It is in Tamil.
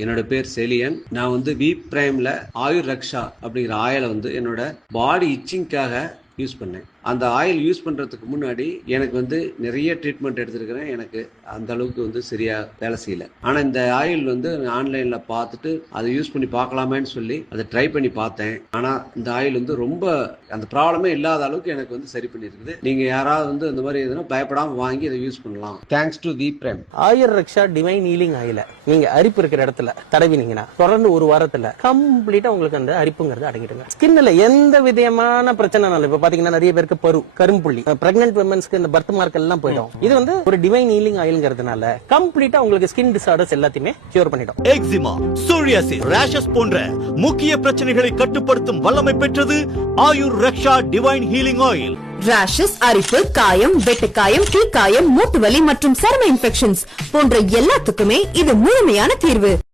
என்னோட பேர் செலியன். நான் வந்து வி பிரைம்ல ஆயுர் ரக்ஷா அப்படிங்கிற ஆயிலை வந்து என்னோட பாடி இச்சிங்காக யூஸ் பண்ணேன். அந்த ஆயில் யூஸ் பண்றதுக்கு முன்னாடி எனக்கு வந்து நிறைய ட்ரீட்மெண்ட் எடுத்திருக்கிறேன். எனக்கு அந்த அளவுக்கு வந்து சரியா வேலை செய்யல. ஆனா இந்த ஆயில் வந்து ஆன்லைன்ல பார்த்துட்டு அதை யூஸ் பண்ணி பார்க்கலாமேன்னு சொல்லி அதை ட்ரை பண்ணி பார்த்தேன். ஆனா இந்த ஆயில் வந்து ரொம்ப அந்த ப்ராப்ளமே இல்லாத அளவுக்கு எனக்கு வந்து சரி பண்ணியிருக்குது. நீங்க யாராவது வந்து இந்த மாதிரி எதுனா பயப்படாம வாங்கி இதை யூஸ் பண்ணலாம். Thanks to V Prime. Ayur Raksha divine healing ஆயில நீங்க அரிப்பு இருக்கிற இடத்துல தடவினீங்கன்னா தொடர்ந்து ஒரு வாரத்துல கம்ப்ளீட்டா உங்களுக்கு அந்த அரிப்புங்கிறது அடங்கிடுங்க. ஸ்கின்ல எந்த விதமான பிரச்சனை இப்ப பாத்தீங்கன்னா நிறைய பேருக்கு பரு கரும்புள்ளி பிரெக்னன்ட் விமன்ஸ்க்கு இந்த பர்த் மார்க் எல்லாம் போயிடும். இது வந்து ஒரு டிவைன் ஹீலிங் ஆயில்ங்கிறதுனால கம்ப்ளீட்டா உங்களுக்கு ஸ்கின் டிசார்டர்ஸ் எல்லாத்தையுமே கியூர் பண்ணிடும். எக்ஸிமா, சோரியாசிஸ், ரேஷஸ் போன்ற முக்கிய பிரச்சனைகளை கட்டுப்படுத்தும் வல்லமை பெற்றது Ayur Raksha divine healing oil. Rashes, அரிப்பு, காயம், வெட்டுக்காயம், தீக்காயம், மூட்டு வலி மற்றும் சரும இன்ஃபெக்ஷன்ஸ் போன்ற எல்லாத்துக்குமே இது முழுமையான தீர்வு.